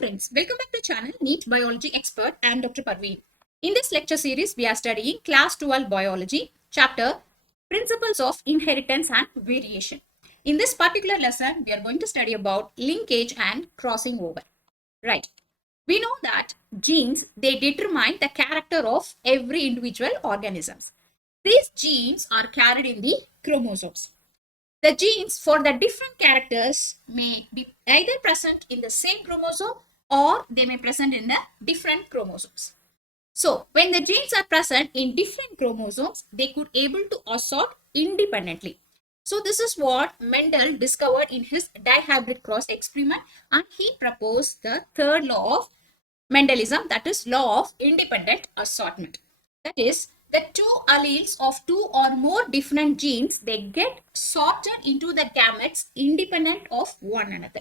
friends, welcome back to channel NEET Biology Expert. I am Dr. Parveen. In this lecture series, we are studying Class 12 Biology, Chapter Principles of Inheritance and Variation. In this particular lesson, we are going to study about linkage and crossing over. Right. We know that genes, they determine the character of every individual organisms. These genes are carried in the chromosomes. The genes for the different characters may be either present in the same chromosome or they may present in the different chromosomes. So when the genes are present in different chromosomes, they could able to assort independently. So this is what Mendel discovered in his dihybrid cross experiment, and he proposed the third law of Mendelism, that is law of independent assortment. That is, the two alleles of two or more different genes, they get sorted into the gametes independent of one another.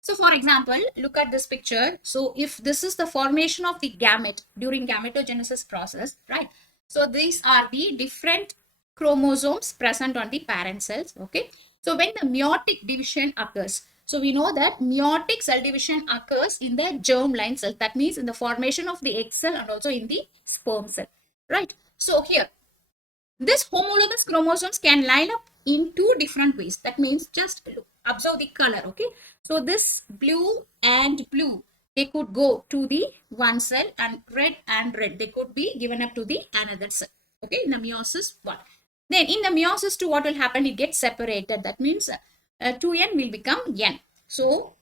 So for example, look at this picture. So if this is the formation of the gamete during gametogenesis process, right? So these are the different chromosomes present on the parent cells, okay? So when the meiotic division occurs, so we know that meiotic cell division occurs in the germline cell. That means in the formation of the egg cell and also in the sperm cell, right? So here, this homologous chromosomes can line up in two different ways. That means just look, observe the color, okay? So this blue and blue, they could go to the one cell, and red, they could be given up to the another cell, okay? In the meiosis 1. Then in the meiosis 2, what will happen? It gets separated. That means 2n will become n. So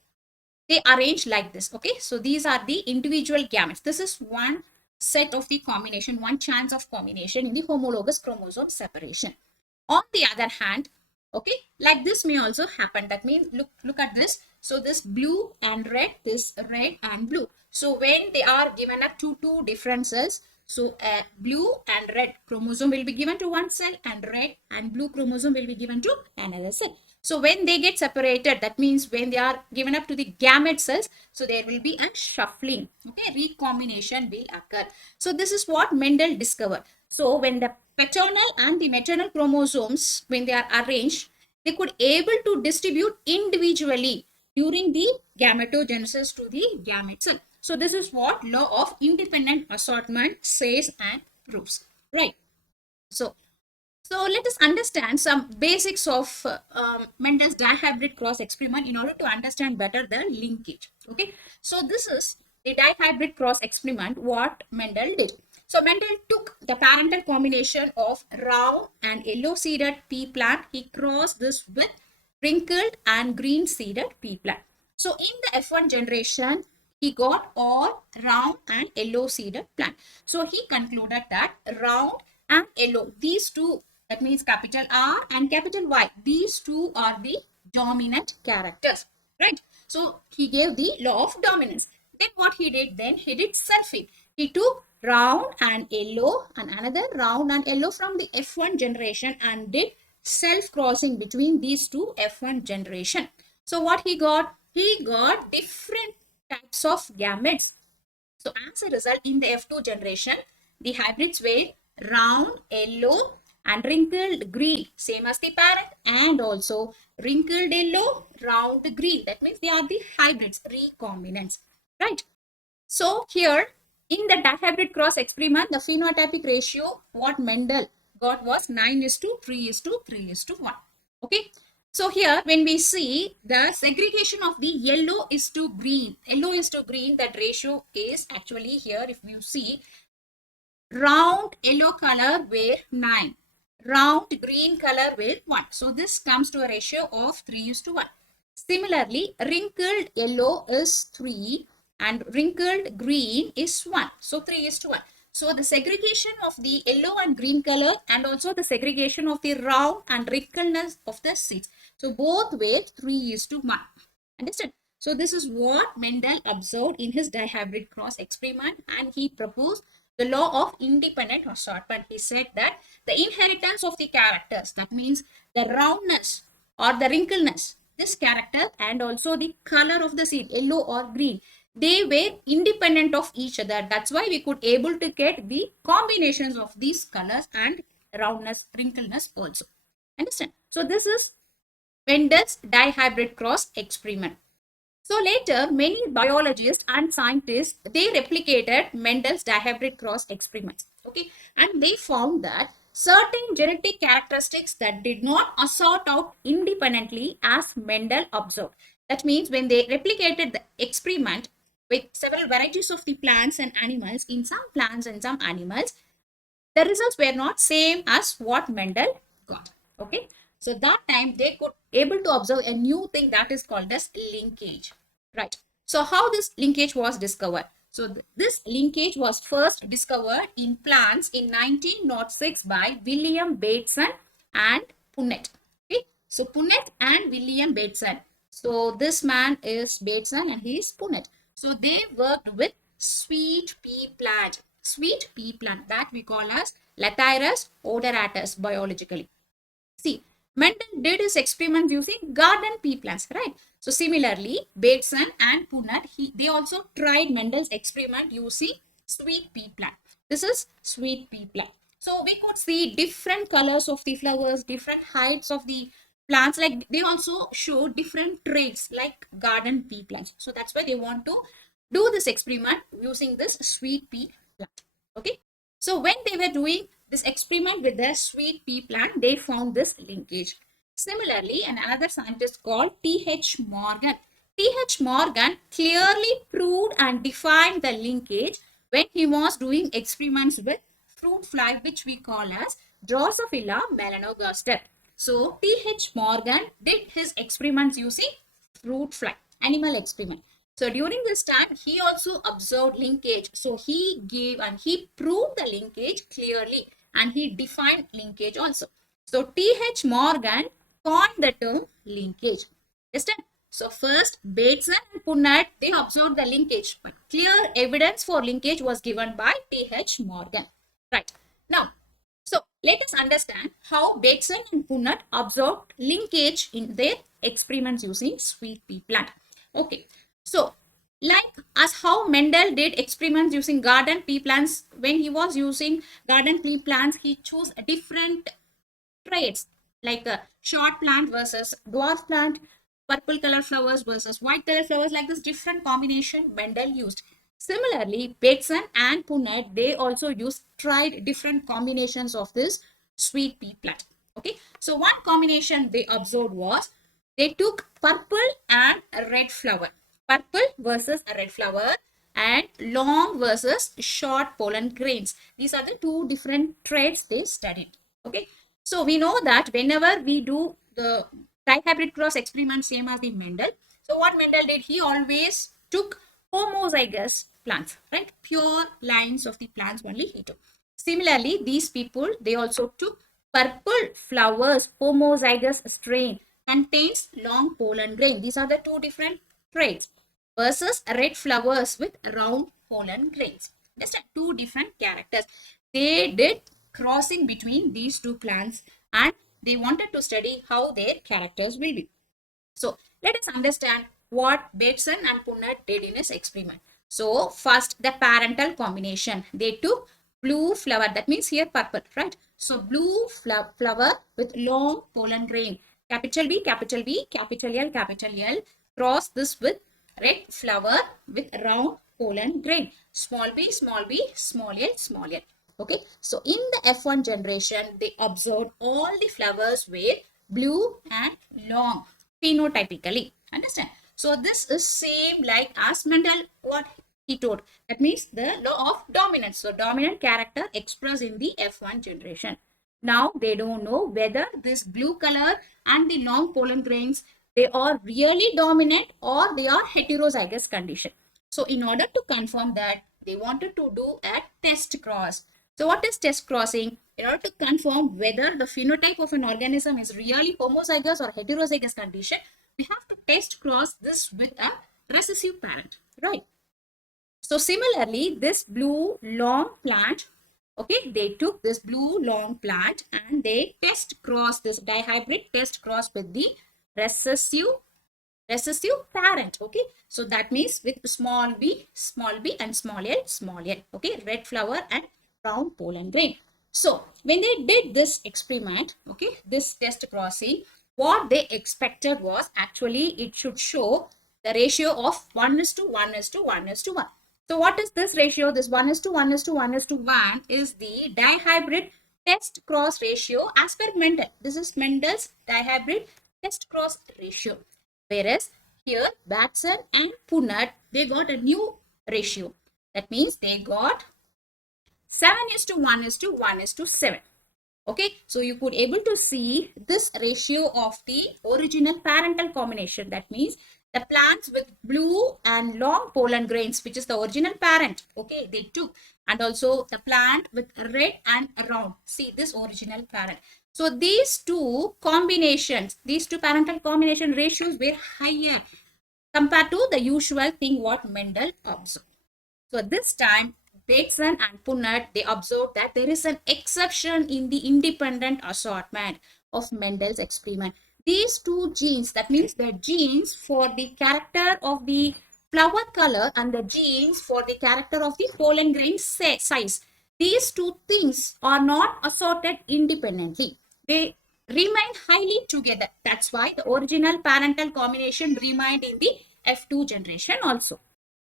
they arrange like this, okay? So these are the individual gametes. This is one set of the combination, one chance of combination in the homologous chromosome separation. On the other hand, okay, like this may also happen. That means look at this. So this blue and red, this red and blue. So when they are given up to two different cells, so blue and red chromosome will be given to one cell, and red and blue chromosome will be given to another cell. So when they get separated, that means when they are given up to the gamete cells, so there will be a shuffling, okay, recombination will occur. So this is what Mendel discovered. So when the paternal and the maternal chromosomes, when they are arranged, they could able to distribute individually during the gametogenesis to the gamete cell. So this is what law of independent assortment says and proves, right? So let us understand some basics of Mendel's dihybrid cross experiment in order to understand better the linkage. Okay, so this is the dihybrid cross experiment what Mendel did. So Mendel took the parental combination of round and yellow seeded pea plant. He crossed this with wrinkled and green seeded pea plant. So in the F1 generation, he got all round and yellow seeded plant. So he concluded that round and yellow, these two, that means capital R and capital Y, these two are the dominant characters, right? So he gave the law of dominance. Then what he did, then he did selfing. He took round and yellow and another round and yellow from the F1 generation and did self crossing between these two F1 generation. So what he got? He got different types of gametes. So as a result, in the F2 generation, the hybrids were round, yellow and wrinkled green, same as the parent, and also wrinkled yellow, round green. That means they are the hybrids, recombinants, right? So here in the dihybrid cross experiment, the phenotypic ratio what Mendel got was 9:3:3:1. Okay. So here when we see the segregation of the yellow is to green, that ratio is actually here, if you see, round yellow color were 9, round green color were 1. So this comes to a ratio of 3:1. Similarly, wrinkled yellow is 3 and wrinkled green is 1. So 3:1. So the segregation of the yellow and green color and also the segregation of the round and wrinkleness of the seeds. So both were 3:1. Understand? So this is what Mendel observed in his dihybrid cross experiment, and he proposed the law of independent assortment. He said that the inheritance of the characters, that means the roundness or the wrinkleness, this character, and also the color of the seed, yellow or green, they were independent of each other. That's why we could able to get the combinations of these colors and roundness, wrinkleness also. Understand? So this is Mendel's dihybrid cross experiment. So later, many biologists and scientists, they replicated Mendel's dihybrid cross experiments. Okay, and they found that certain genetic characteristics that did not assort out independently as Mendel observed. That means when they replicated the experiment with several varieties of the plants and animals, in some plants and some animals, the results were not same as what Mendel got. Okay, so that time they could able to observe a new thing that is called as linkage, right? So how this linkage was discovered? So this linkage was first discovered in plants in 1906 by William Bateson and Punnett. Okay, so Punnett and William Bateson. So this man is Bateson and he is Punnett. So they worked with sweet pea plant. Sweet pea plant that we call as Lathyrus odoratus biologically. See, Mendel did his experiments using garden pea plants, right? So similarly, Bateson and Punnett, they also tried Mendel's experiment using sweet pea plant. This is sweet pea plant. So we could see different colors of the flowers, different heights of the plants. Like they also show different traits like garden pea plants. So that's why they want to do this experiment using this sweet pea plant. Okay. So when they were doing this experiment with the sweet pea plant, they found this linkage. Similarly, another scientist called T.H. Morgan. T.H. Morgan clearly proved and defined the linkage when he was doing experiments with fruit fly, which we call as Drosophila melanogaster. So T.H. Morgan did his experiments using fruit fly, animal experiment. So during this time, he also observed linkage. So he gave and he proved the linkage clearly and he defined linkage also. So T.H. Morgan coined the term linkage. Understand? So first, Bateson and Punnett, they observed the linkage, but clear evidence for linkage was given by T.H. Morgan. Right. Now, so let us understand how Bateson and Punnett observed linkage in their experiments using sweet pea plant. Okay. So, like as how Mendel did experiments using garden pea plants, when he was using garden pea plants, he chose different traits like a short plant versus dwarf plant, purple color flowers versus white color flowers, like this different combination Mendel used. Similarly, Bateson and Punnett, they also tried different combinations of this sweet pea plant. Okay, so one combination they observed was they took purple and red flower. Purple versus a red flower and long versus short pollen grains. These are the two different traits they studied. Okay. So we know that whenever we do the dihybrid cross experiment same as the Mendel. So what Mendel did, he always took homozygous plants, right? Pure lines of the plants only he took. Similarly, these people, they also took purple flowers, homozygous strain, contains long pollen grain. These are the two different traits versus red flowers with round pollen grains. Just two different characters. They did crossing between these two plants and they wanted to study how their characters will be. So let us understand what Bateson and Punnett did in his experiment. So first, the parental combination. They took blue flower, that means here purple, right? So blue flower with long pollen grain, capital B, capital B, capital L, capital L, cross this with red flower with round pollen grain, small b, small b, small l, small l. Okay, so in the F1 generation, they observed all the flowers were blue and long phenotypically. Understand? So this is same like as Mendel what he told. That means the law of dominance. So dominant character expressed in the F1 generation. Now they don't know whether this blue color and the long pollen grains, they are really dominant or they are heterozygous condition. So in order to confirm that, they wanted to do a test cross. So what is test crossing? In order to confirm whether the phenotype of an organism is really homozygous or heterozygous condition, we have to test cross this with a recessive parent, right? So similarly, this blue long plant, okay, they took this blue long plant and they test cross this dihybrid test cross with the recessive parent. Okay, so that means with small b and small l, okay, red flower and round pollen grain. So when they did this experiment, okay, this test crossing, what they expected was actually it should show the ratio of 1 is to 1 is to 1 is to 1. So what is this ratio? This 1 is to 1 is to 1 is to 1 is the dihybrid test cross ratio as per Mendel. This is Mendel's dihybrid test cross ratio. Whereas here Batson and Punnett, they got a new ratio. That means they got 7 is to 1 is to 1 is to 7. Okay, so you could able to see this ratio of the original parental combination. That means the plants with blue and long pollen grains, which is the original parent. Okay, they took, and also the plant with red and round. See this original parent. So these two combinations, these two parental combination ratios were higher compared to the usual thing what Mendel observed. So this time Bateson and Punnett, they observed that there is an exception in the independent assortment of Mendel's experiment. These two genes, that means the genes for the character of the flower color and the genes for the character of the pollen grain size, these two things are not assorted independently. They remain highly together. That's why the original parental combination remained in the F2 generation also.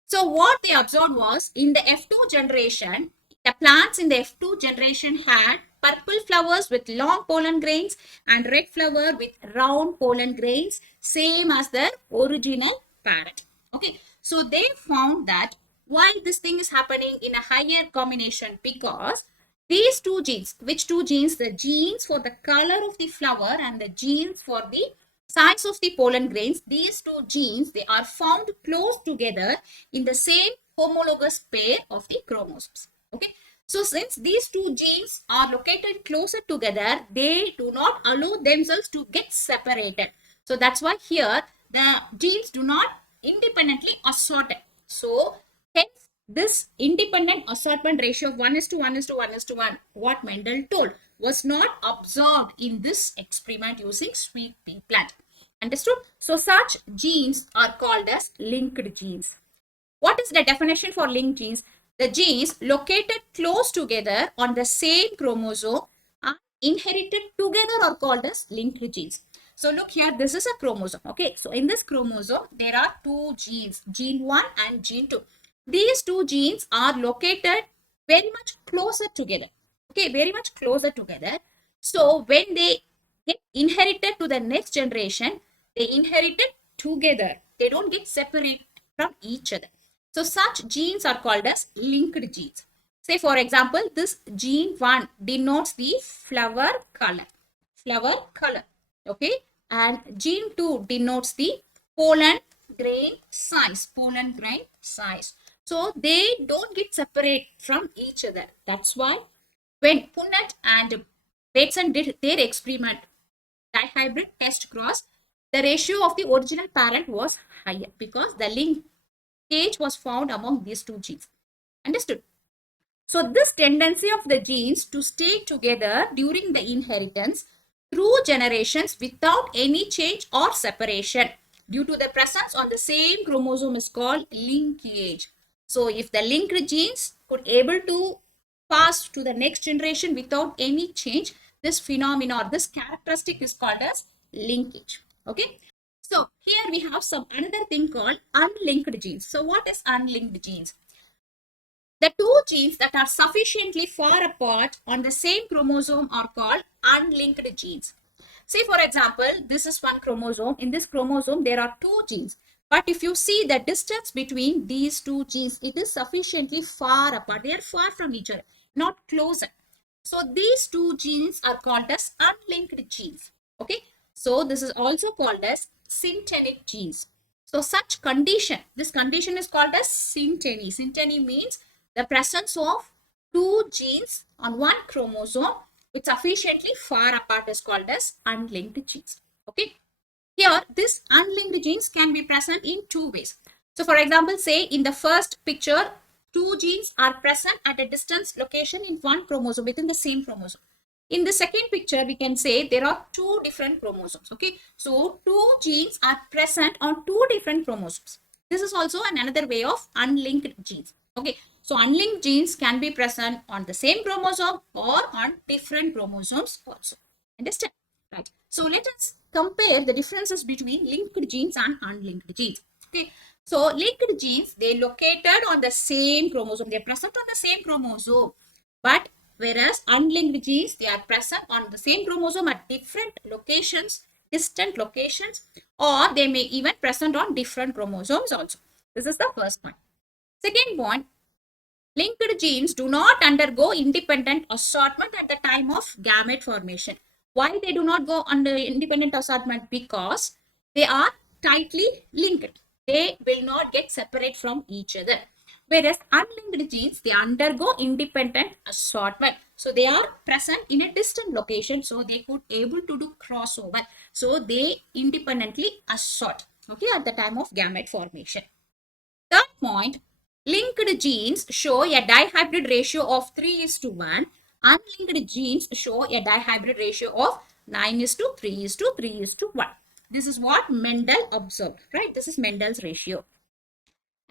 So what they observed was in the F2 generation, the plants in the F2 generation had purple flowers with long pollen grains and red flower with round pollen grains, same as the original parent. Okay, so they found that why this thing is happening in a higher combination, because these two genes, which two genes? The genes for the color of the flower and the genes for the size of the pollen grains, these two genes, they are found close together in the same homologous pair of the chromosomes. Okay, so since these two genes are located closer together, they do not allow themselves to get separated. So that's why here the genes do not independently assorted. So hence this independent assortment ratio of 1 is to 1 is to 1 is to 1, what Mendel told, was not observed in this experiment using sweet pea plant. Understood? So such genes are called as linked genes. What is the definition for linked genes? The genes located close together on the same chromosome are inherited together are called as linked genes. So look here, this is a chromosome. Okay, so in this chromosome, there are two genes, gene 1 and gene 2. These two genes are located very much closer together. Okay, very much closer together. So when they get inherited to the next generation, they inherited together. They don't get separated from each other. So such genes are called as linked genes. Say for example, this gene 1 denotes the flower color. Flower color. Okay. And gene 2 denotes the pollen grain size. Pollen grain size. So they don't get separate from each other. That's why when Punnett and Bateson did their experiment, dihybrid test cross, the ratio of the original parent was higher because the linkage was found among these two genes. Understood? So this tendency of the genes to stay together during the inheritance through generations without any change or separation due to the presence on the same chromosome is called linkage. So if the linked genes could able to pass to the next generation without any change, this phenomena or this characteristic is called as linkage. Okay. So here we have some another thing called unlinked genes. So what is unlinked genes? The two genes that are sufficiently far apart on the same chromosome are called unlinked genes. Say for example, this is one chromosome. In this chromosome, there are two genes. But if you see the distance between these two genes, it is sufficiently far apart. They are far from each other, not closer. So these two genes are called as unlinked genes. Okay. So this is also called as syntenic genes. So such condition, this condition is called as synteny. Synteny means the presence of two genes on one chromosome which sufficiently far apart is called as unlinked genes. Okay. Here, this unlinked genes can be present in two ways. So for example, say in the first picture, two genes are present at a distance location in one chromosome within the same chromosome. In the second picture, we can say there are two different chromosomes. Okay. So two genes are present on two different chromosomes. This is also another way of unlinked genes. Okay. So unlinked genes can be present on the same chromosome or on different chromosomes also. Understand? Right. So let us compare the differences between linked genes and unlinked genes. Okay. So linked genes, they located on the same chromosome. They are present on the same chromosome. But whereas unlinked genes, they are present on the same chromosome at different locations, distant locations, or they may even present on different chromosomes also. This is the first point. Second point, linked genes do not undergo independent assortment at the time of gamete formation. Why they do not go under independent assortment? Because they are tightly linked. They will not get separate from each other. Whereas unlinked genes, they undergo independent assortment. So they are present in a distant location. So they could able to do crossover. So they independently assort, okay, at the time of gamete formation. Third point, linked genes show a dihybrid ratio of 3:1. Unlinked genes show a dihybrid ratio of 9:3:3:1. This is what Mendel observed, right? This is Mendel's ratio.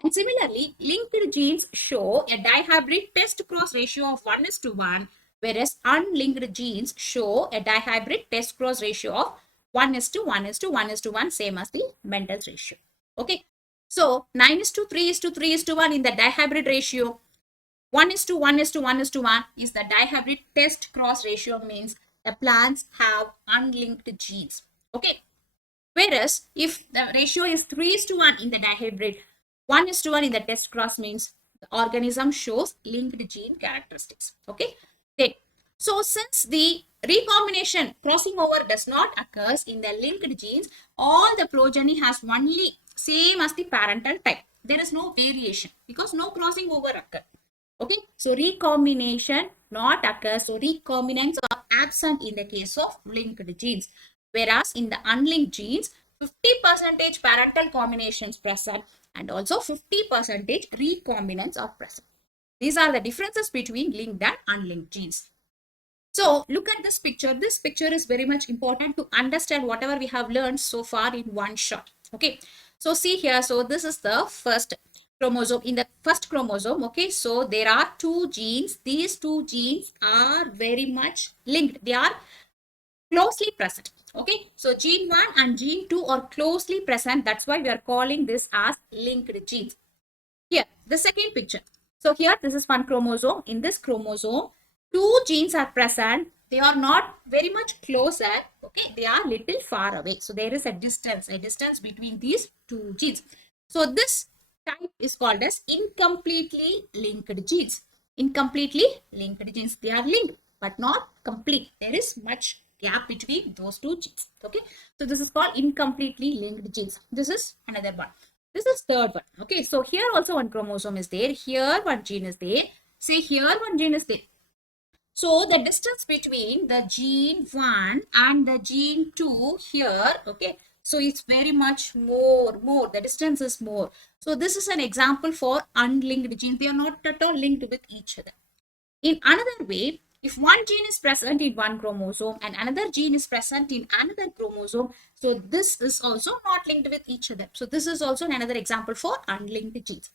And similarly, linked genes show a dihybrid test cross ratio of 1:1, whereas unlinked genes show a dihybrid test cross ratio of 1:1:1:1, same as the Mendel's ratio. Okay. So 9:3:3:1 in the dihybrid ratio. 1:1:1:1 is the dihybrid test cross ratio, means the plants have unlinked genes. Okay. Whereas if the ratio is 3:1 in the dihybrid, 1:1 in the test cross, means the organism shows linked gene characteristics. Okay. Then, so since the recombination crossing over does not occur in the linked genes, all the progeny has only same as the parental type. There is no variation because no crossing over occur. Okay. So recombination not occurs. So recombinants are absent in the case of linked genes. Whereas in the unlinked genes, 50% parental combinations present and also 50% recombinants are present. These are the differences between linked and unlinked genes. So look at this picture. This picture is very much important to understand whatever we have learned so far in one shot. Okay. So see here. So this is the first chromosome. In the first chromosome, okay, so there are two genes. These two genes are very much linked. They are closely present. Okay, so gene 1 and gene 2 are closely present. That's why we are calling this as linked genes. Here, the second picture. So here, this is one chromosome. In this chromosome, two genes are present. They are not very much closer. Okay, they are little far away. So there is a distance between these two genes. So this type is called as incompletely linked genes. Incompletely linked genes. They are linked, but not complete. There is much gap between those two genes. Okay, so this is called incompletely linked genes. This is another one. This is third one. Okay, so here also one chromosome is there. Here one gene is there. Say here one gene is there. So the distance between the gene 1 and the gene 2 here, okay, so it's very much more. The distance is more. So this is an example for unlinked genes. They are not at all linked with each other. In another way, if one gene is present in one chromosome and another gene is present in another chromosome, so this is also not linked with each other. So this is also another example for unlinked genes.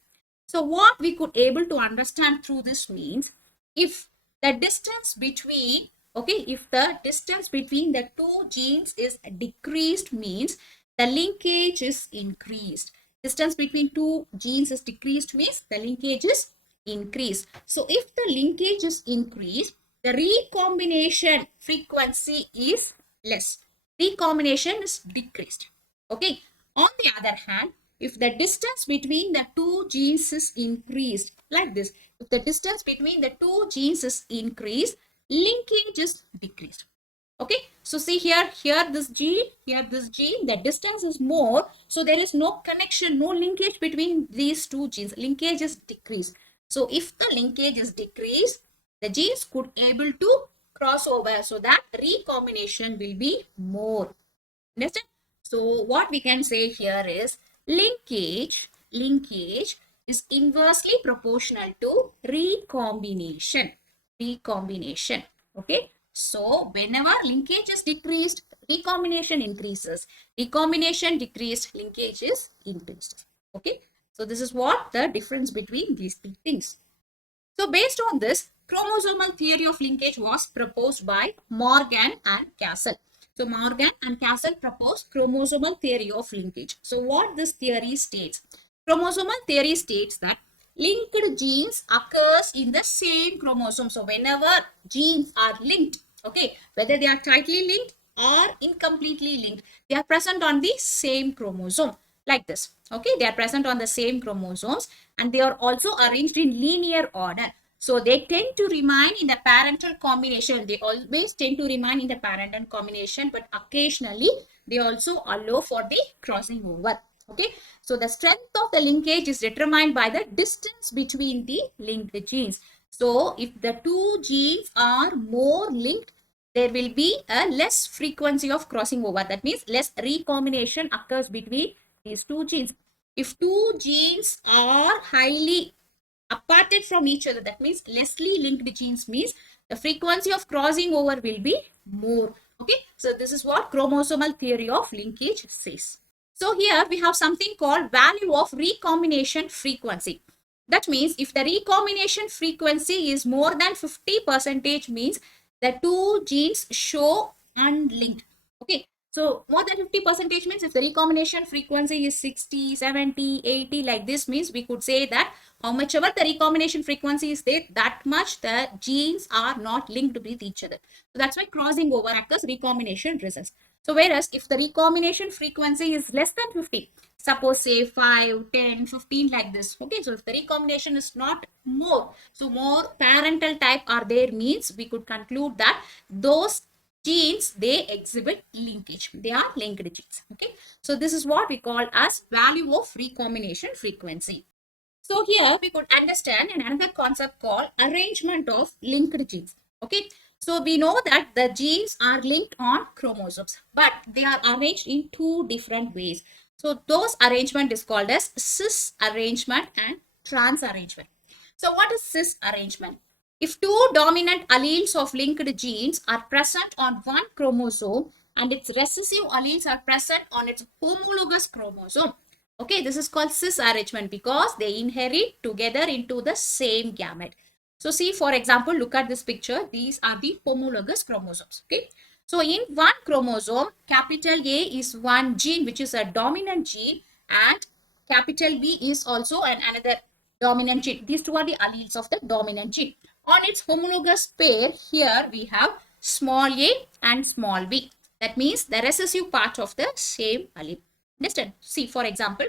So what we could able to understand through this means, if the distance between, okay, if the distance between the two genes is decreased, means the linkage is increased. Distance between two genes is decreased, means the linkage is increased. So if the linkage is increased, the recombination frequency is less. Recombination is decreased. Okay. On the other hand, if the distance between the two genes is increased, like this, if the distance between the two genes is increased, linkage is decreased. Okay. So see here this gene, the distance is more. So there is no connection, no linkage between these two genes. Linkage is decreased. So if the linkage is decreased, the genes could able to cross over, so that recombination will be more. Understand? So what we can say here is linkage is inversely proportional to recombination. Okay. So whenever linkage is decreased, recombination increases. Recombination decreased, linkage is increased. Okay. So this is what the difference between these two things. So based on this, chromosomal theory of linkage was proposed by Morgan and Castle. So Morgan and Castle proposed chromosomal theory of linkage. So what this theory states? Chromosomal theory states that linked genes occurs in the same chromosome. So whenever genes are linked, okay, whether they are tightly linked or incompletely linked, they are present on the same chromosome like this. Okay, they are present on the same chromosomes and they are also arranged in linear order. So they tend to remain in the parental combination. They always tend to remain in the parental combination, but occasionally they also allow for the crossing over. Okay, so the strength of the linkage is determined by the distance between the linked genes. So if the two genes are more linked, there will be a less frequency of crossing over. That means less recombination occurs between these two genes. If two genes are highly aparted from each other, that means lessly linked genes, means the frequency of crossing over will be more. Okay, so this is what chromosomal theory of linkage says. So here we have something called value of recombination frequency. That means if the recombination frequency is more than 50% means the two genes show unlinked. Okay, so more than 50% means if the recombination frequency is 60, 70, 80 like this, means we could say that how much ever the recombination frequency is there, that much the genes are not linked with each other. So that's why crossing over occurs, recombination results. So whereas if the recombination frequency is less than 50, suppose say 5, 10, 15 like this. Okay, so if the recombination is not more, so more parental type are there, means we could conclude that those genes, they exhibit linkage. They are linked genes. Okay, so this is what we call as value of recombination frequency. So here we could understand another concept called arrangement of linked genes. Okay, so we know that the genes are linked on chromosomes, but they are arranged in two different ways. So those arrangement is called as cis arrangement and trans arrangement. So what is cis arrangement? If two dominant alleles of linked genes are present on one chromosome and its recessive alleles are present on its homologous chromosome. Okay, this is called cis arrangement because they inherit together into the same gamete. So see, for example, look at this picture. These are the homologous chromosomes. Okay, so in one chromosome, capital A is one gene which is a dominant gene and capital B is also another dominant gene. These two are the alleles of the dominant gene. On its homologous pair, here we have small a and small b. That means the recessive part of the same allele. Understand? See, for example,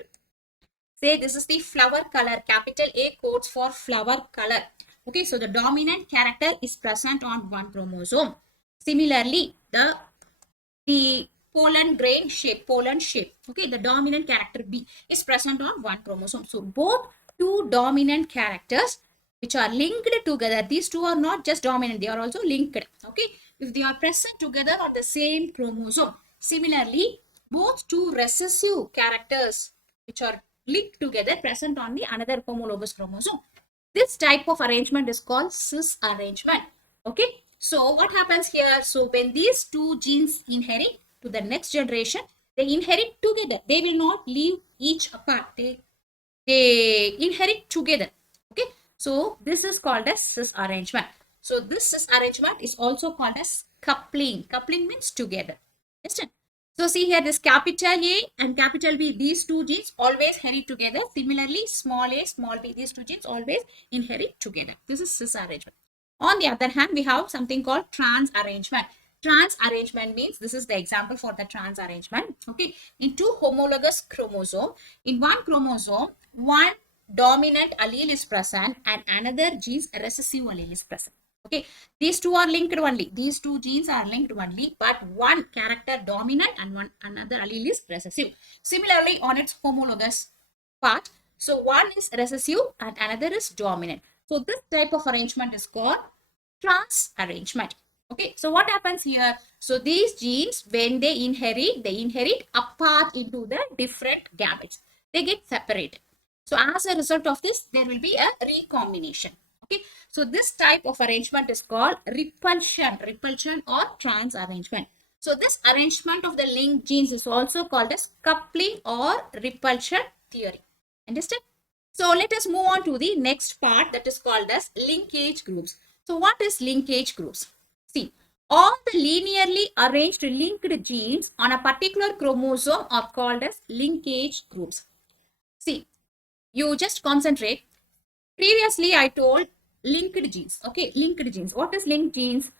say this is the flower color. Capital A codes for flower color. Okay, so the dominant character is present on one chromosome. Similarly, the pollen grain shape, okay, the dominant character B is present on one chromosome. So both two dominant characters which are linked together, these two are not just dominant, they are also linked. Okay, if they are present together on the same chromosome. Similarly, both two recessive characters which are linked together present on the another homologous chromosome. This type of arrangement is called cis arrangement. Okay, so what happens here? So when these two genes inherit to the next generation, they inherit together. They will not leave each apart. They inherit together. Okay, so this is called as cis arrangement. So this cis arrangement is also called as coupling. Coupling means together. Understand? So see here, this capital A and capital B, these two genes always inherit together. Similarly, small a, small b, these two genes always inherit together. This is cis arrangement. On the other hand, we have something called trans arrangement. Trans arrangement means, this is the example for the trans arrangement. Okay, in two homologous chromosome, in one chromosome, one dominant allele is present and another gene's recessive allele is present. Okay, these two are linked only. These two genes are linked only, but one character dominant and another allele is recessive. Similarly, on its homologous part, so one is recessive and another is dominant. So this type of arrangement is called trans arrangement. Okay, so what happens here? So these genes, when they inherit apart into the different gametes. They get separated. So as a result of this, there will be a recombination. Okay, so this type of arrangement is called repulsion or trans arrangement. So this arrangement of the linked genes is also called as coupling or repulsion theory. Understand? So let us move on to the next part, that is called as linkage groups. So what is linkage groups? See, All the linearly arranged linked genes on a particular chromosome are called as linkage groups. See, you just concentrate. Previously, I told linked genes. Okay, linked genes. What is linked genes?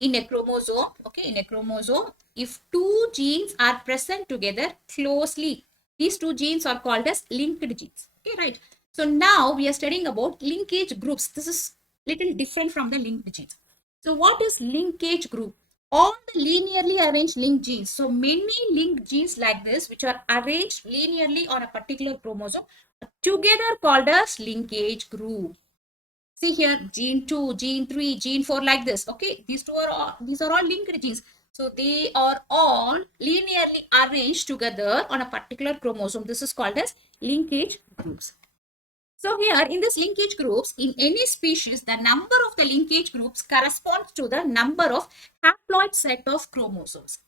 In a chromosome, okay, in a chromosome, if two genes are present together closely, these two genes are called as linked genes. Okay, right. So now we are studying about linkage groups. This is little different from the linked genes. So what is linkage group? All the linearly arranged linked genes. So many linked genes like this, which are arranged linearly on a particular chromosome, are together called as linkage group. See here, gene 2, gene 3, gene 4, like this. Okay, these are all linked genes. So they are all linearly arranged together on a particular chromosome. This is called as linkage groups. So here in this linkage groups, in any species, the number of the linkage groups corresponds to the number of haploid set of chromosomes.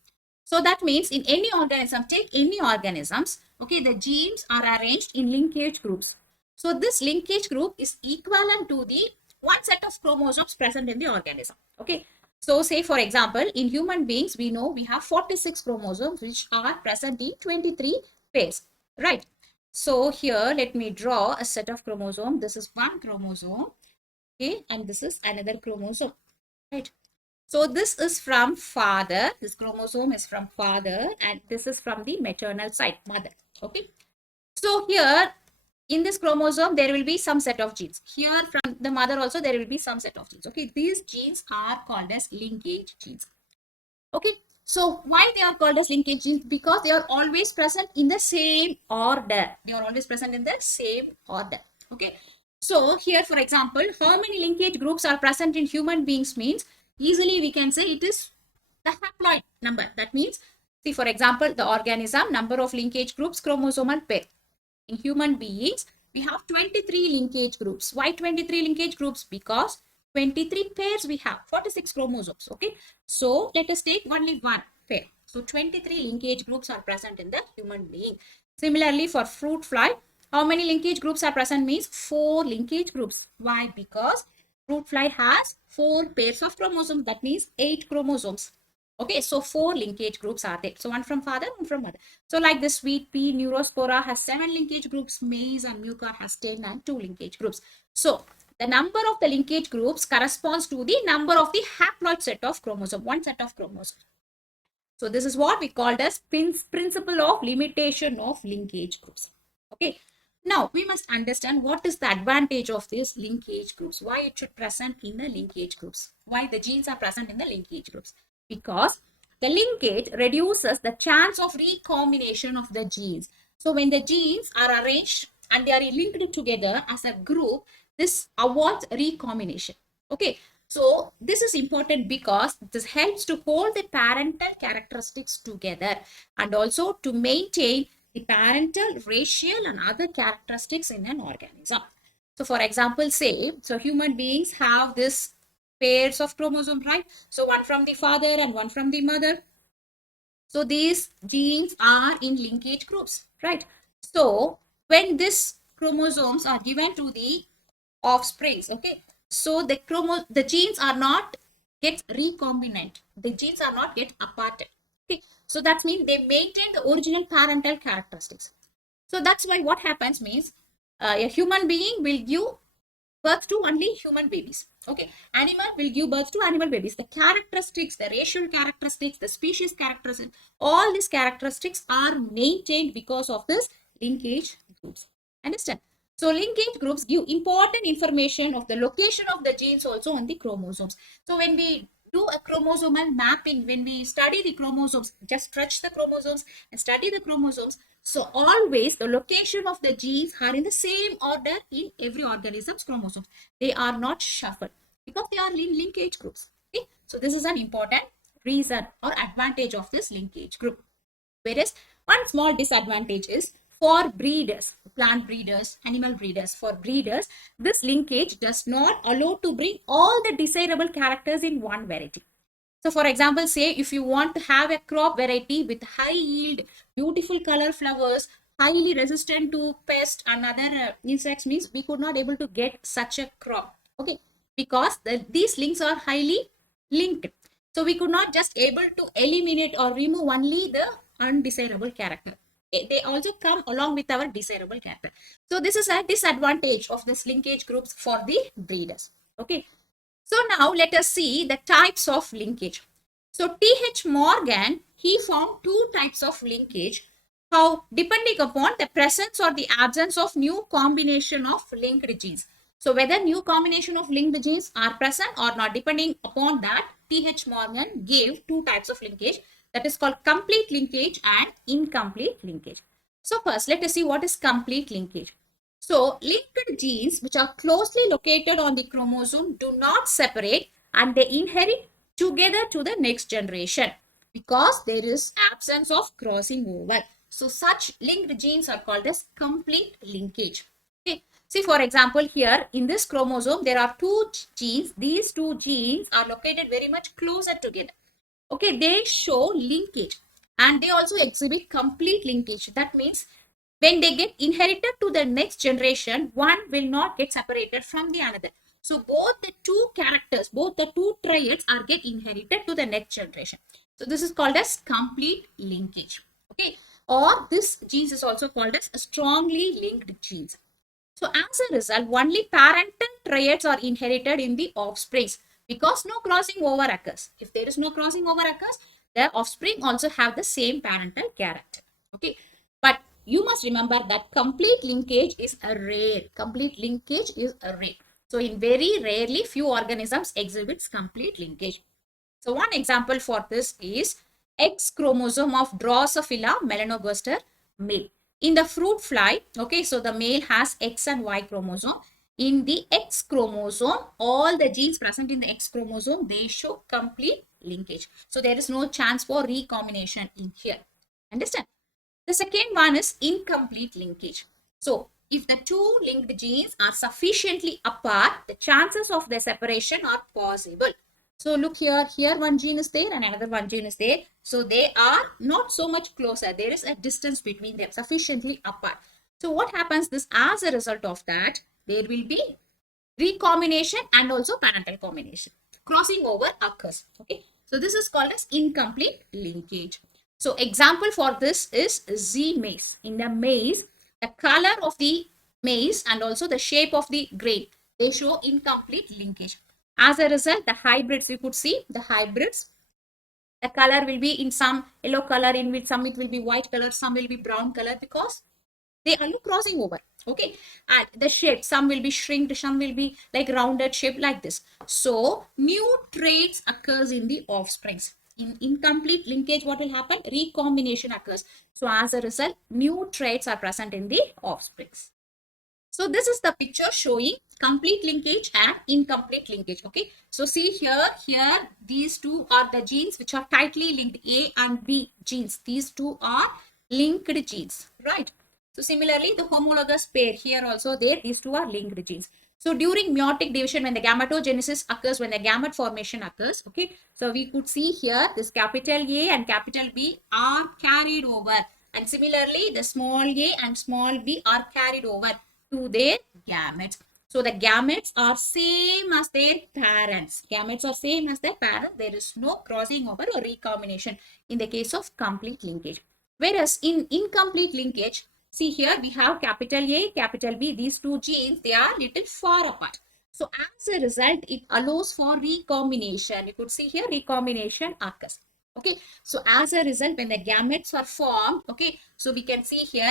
So that means in any organism, take any organisms, okay, the genes are arranged in linkage groups. So this linkage group is equivalent to the one set of chromosomes present in the organism. Okay. So say for example, in human beings, we know we have 46 chromosomes which are present in 23 pairs. Right. So here, let me draw a set of chromosomes. This is one chromosome. Okay. And this is another chromosome. Right. So this is from father. This chromosome is from father and this is from the maternal side, mother. Okay. So here in this chromosome, there will be some set of genes. Here from the mother also, there will be some set of genes. Okay. These genes are called as linkage genes. Okay. So why they are called as linkage genes? Because they are always present in the same order. They are always present in the same order. Okay. So here, for example, how many linkage groups are present in human beings means easily we can say it is the haploid number. That means, see, for example, the organism, number of linkage groups, chromosomal pair. In human beings, we have 23 linkage groups. Why 23 linkage groups? Because 23 pairs we have, 46 chromosomes. Okay. So let us take only one pair. So 23 linkage groups are present in the human being. Similarly, for fruit fly, how many linkage groups are present means 4 linkage groups. Why? Because fruit fly has 4 pairs of chromosomes. That means 8 chromosomes. Okay, so 4 linkage groups are there. So one from father, one from mother. So like the sweet pea, Neurospora has 7 linkage groups, maize and mucor has 10 and 2 linkage groups. So the number of the linkage groups corresponds to the number of the haploid set of chromosome, one set of chromosome. So this is what we called as principle of limitation of linkage groups. Okay. Now we must understand what is the advantage of these linkage groups. Why it should present in the linkage groups. Why the genes are present in the linkage groups. Because the linkage reduces the chance of recombination of the genes. So when the genes are arranged and they are linked together as a group, this avoids recombination. Okay. So this is important because this helps to hold the parental characteristics together and also to maintain the parental, racial and other characteristics in an organism. So for example, say, so human beings have this pairs of chromosomes, right? So one from the father and one from the mother. So these genes are in linkage groups, right? So when these chromosomes are given to the offsprings, okay, so the genes are not get recombinant, the genes are not get aparted. Okay, so that means they maintain the original parental characteristics. So that's why what happens means a human being will give birth to only human babies. Okay, animal will give birth to animal babies. The characteristics, the racial characteristics, the species characteristics, all these characteristics are maintained because of this linkage groups. Understand? So linkage groups give important information of the location of the genes also on the chromosomes. So when we do a chromosomal mapping, when we study the chromosomes, just stretch the chromosomes and study the chromosomes. So always the location of the genes are in the same order in every organism's chromosomes. They are not shuffled because they are in linkage groups. Okay? So this is an important reason or advantage of this linkage group. Whereas one small disadvantage is for breeders, plant breeders, animal breeders, for breeders, this linkage does not allow to bring all the desirable characters in one variety. So for example, say if you want to have a crop variety with high yield, beautiful color flowers, highly resistant to pest and other insects means we could not able to get such a crop. Okay, because these links are highly linked. So we could not just able to eliminate or remove only the undesirable character. They also come along with our desirable character. So this is a disadvantage of this linkage groups for the breeders. Okay. So now let us see the types of linkage. So T.H. Morgan, he found two types of linkage. How depending upon the presence or the absence of new combination of linked genes. So whether new combination of linked genes are present or not, depending upon that, T.H. Morgan gave two types of linkage, that is called complete linkage and incomplete linkage. So first, let us see what is complete linkage. So linked genes which are closely located on the chromosome do not separate and they inherit together to the next generation because there is absence of crossing over. So such linked genes are called as complete linkage. Okay. See, for example, here in this chromosome, there are two genes. These two genes are located very much closer together. Okay, they show linkage and they also exhibit complete linkage. That means when they get inherited to the next generation, one will not get separated from the another. So both the two characters, both the two traits are get inherited to the next generation. So this is called as complete linkage. Okay, or this genes is also called as strongly linked genes. So as a result, only parental traits are inherited in the offspring because no crossing over occurs. If there is no crossing over occurs, the offspring also have the same parental character. Okay, but you must remember that complete linkage is a rare. Complete linkage is a rare. So in very rarely few organisms exhibits complete linkage. So one example for this is X chromosome of Drosophila melanogaster male. In the fruit fly, okay, so the male has X and Y chromosome. In the X chromosome, all the genes present in the X chromosome, they show complete linkage. So there is no chance for recombination in here. Understand? The second one is incomplete linkage. So if the two linked genes are sufficiently apart, the chances of their separation are possible. So look here, here one gene is there and another one gene is there. So they are not so much closer. There is a distance between them, sufficiently apart. So what happens this as a result of that, there will be recombination and also parental combination. Crossing over occurs. Okay. So this is called as incomplete linkage. So example for this is Z maize. In the maize, the color of the maize and also the shape of the grain, they show incomplete linkage. As a result, the hybrids, you could see the hybrids, the color will be in some yellow color, in which some it will be white color, some will be brown color because they are crossing over. Okay, and the shape, some will be shrinked, some will be like rounded shape like this. So new traits occurs in the offsprings. In incomplete linkage, what will happen? Recombination occurs. So as a result, new traits are present in the offsprings. So this is the picture showing complete linkage and incomplete linkage. Okay. So see here, these two are the genes which are tightly linked, A and B genes. These two are linked genes, right? So similarly, the homologous pair here also there, these two are linked genes. So during meiotic division, when the gametogenesis occurs, when the gamete formation occurs, okay. So we could see here this capital A and capital B are carried over. And similarly, the small a and small b are carried over to their gametes. So the gametes are same as their parents. Gametes are same as their parents. There is no crossing over or recombination in the case of complete linkage. Whereas in incomplete linkage, see here we have capital A, capital B. These two genes, they are little far apart. So as a result, it allows for recombination. You could see here recombination occurs. Okay, so as a result, when the gametes are formed, okay, so we can see here,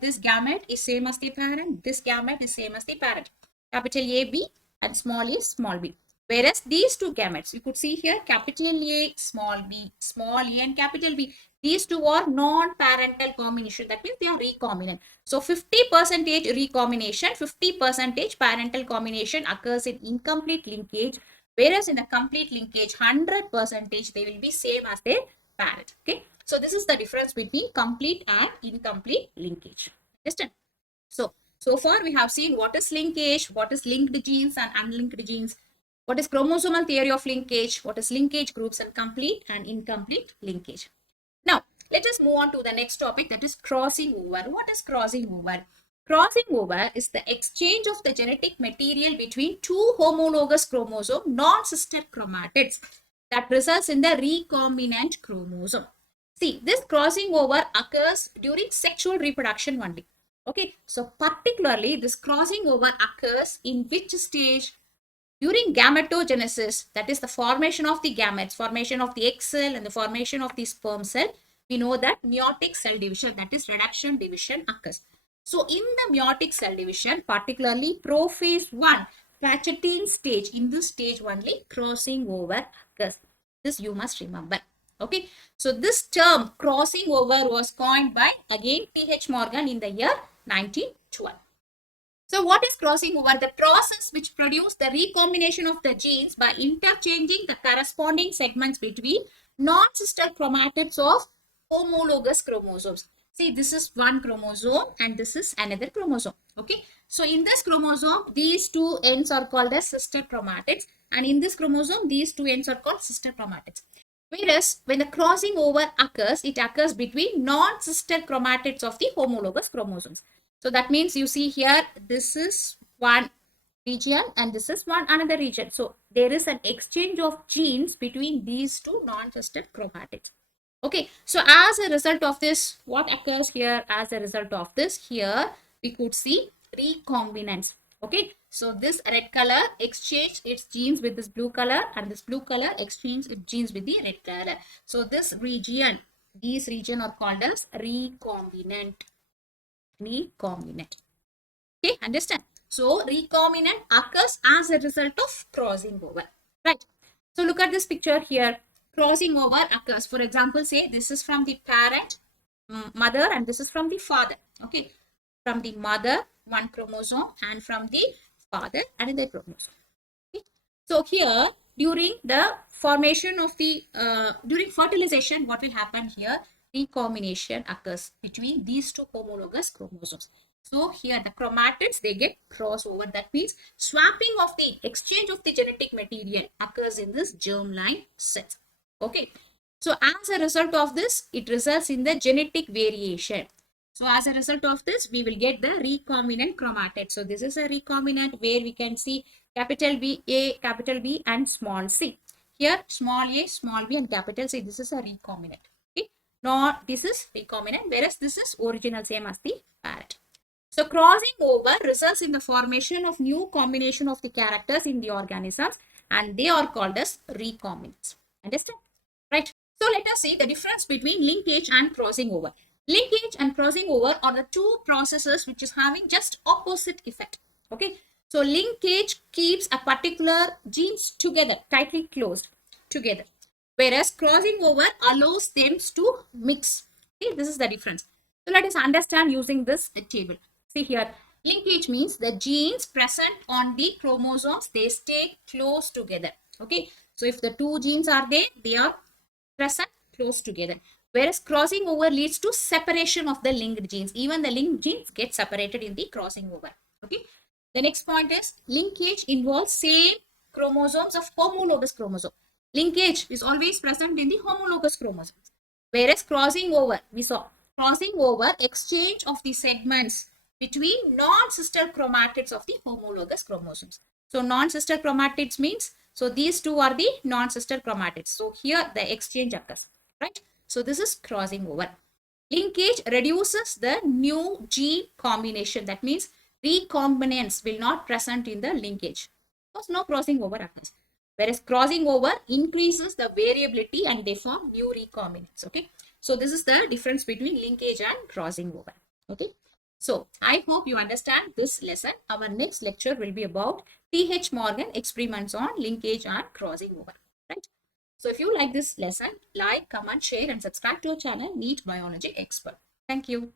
this gamete is same as the parent, this gamete is same as the parent, capital A, B and small a, small b. Whereas these two gametes, you could see here, capital A, small a and capital B, these two are non-parental combination. That means they are recombinant. So 50% recombination, 50% parental combination occurs in incomplete linkage. Whereas in a complete linkage, 100% they will be same as their parent. Okay. So this is the difference between complete and incomplete linkage. Understand? So far we have seen what is linkage, what is linked genes and unlinked genes, what is chromosomal theory of linkage, what is linkage groups and complete and incomplete linkage. Now, let us move on to the next topic, that is crossing over. What is crossing over? Crossing over is the exchange of the genetic material between two homologous chromosome non-sister chromatids. that results in the recombinant chromosome. See, this crossing over occurs during sexual reproduction only. Okay, so particularly this crossing over occurs in which stage? During gametogenesis, that is the formation of the gametes, formation of the egg cell and the formation of the sperm cell, we know that meiotic cell division, that is reduction division occurs. So in the meiotic cell division, particularly prophase 1, Pachetine stage, in this stage only crossing over occurs. This you must remember. Okay, so this term crossing over was coined by again T.H. Morgan in the year 1912. So what is crossing over? The process which produces the recombination of the genes by interchanging the corresponding segments between non-sister chromatids of homologous chromosomes. See, this is one chromosome and this is another chromosome. Okay. So in this chromosome, these two ends are called as sister chromatids, and in this chromosome, these two ends are called sister chromatids. Whereas when the crossing over occurs, it occurs between non-sister chromatids of the homologous chromosomes. So that means you see here, this is one region and this is one another region. So there is an exchange of genes between these two non-sister chromatids. Okay, so as a result of this, what occurs here? As a result of this, here we could see recombinants. Okay, so this red color exchange its genes with this blue color, and this blue color exchange its genes with the red color. So this region, these region are called as recombinant. Recombinant. Okay, understand? So recombinant occurs as a result of crossing over. Right. So look at this picture here. Crossing over occurs. For example, say this is from the parent, mother, and this is from the father. Okay. From the mother, one chromosome, and from the father, another chromosome. Okay. So here, during the formation of the, during fertilization, what will happen here? Recombination occurs between these two homologous chromosomes. So here the chromatids, they get crossover. That means swapping of the exchange of the genetic material occurs in this germline cells. Okay. So as a result of this, it results in the genetic variation. So as a result of this, we will get the recombinant chromatid. So this is a recombinant where we can see capital B, A, capital B, and small c. Here small a, small b, and capital C. This is a recombinant. Okay. Now this is recombinant, whereas this is original, same as the parent. So crossing over results in the formation of new combination of the characters in the organisms, and they are called as recombinants. Understand? Right. So let us see the difference between linkage and crossing over. Linkage and crossing over are the two processes which is having just opposite effect. Okay. So linkage keeps a particular genes together, tightly closed together, whereas crossing over allows them to mix. Okay. This is the difference. So let us understand using this table. See here, linkage means the genes present on the chromosomes, they stay close together. Okay. So if the two genes are there, they are present close together. Whereas crossing over leads to separation of the linked genes. Even the linked genes get separated in the crossing over. Okay. The next point is linkage involves same chromosomes of homologous chromosome. Linkage is always present in the homologous chromosomes. Whereas crossing over, we saw crossing over exchange of the segments between non-sister chromatids of the homologous chromosomes. So non-sister chromatids means, so these two are the non-sister chromatids. So here the exchange occurs, right? So this is crossing over. Linkage reduces the new gene combination. That means recombinants will not present in the linkage, because no crossing over occurs. Whereas crossing over increases the variability and they form new recombinants. Okay. So this is the difference between linkage and crossing over. Okay. So I hope you understand this lesson. Our next lecture will be about T.H. Morgan experiments on linkage and crossing over. Right. So if you like this lesson, like, comment, share, and subscribe to our channel, NEET Biology Expert. Thank you.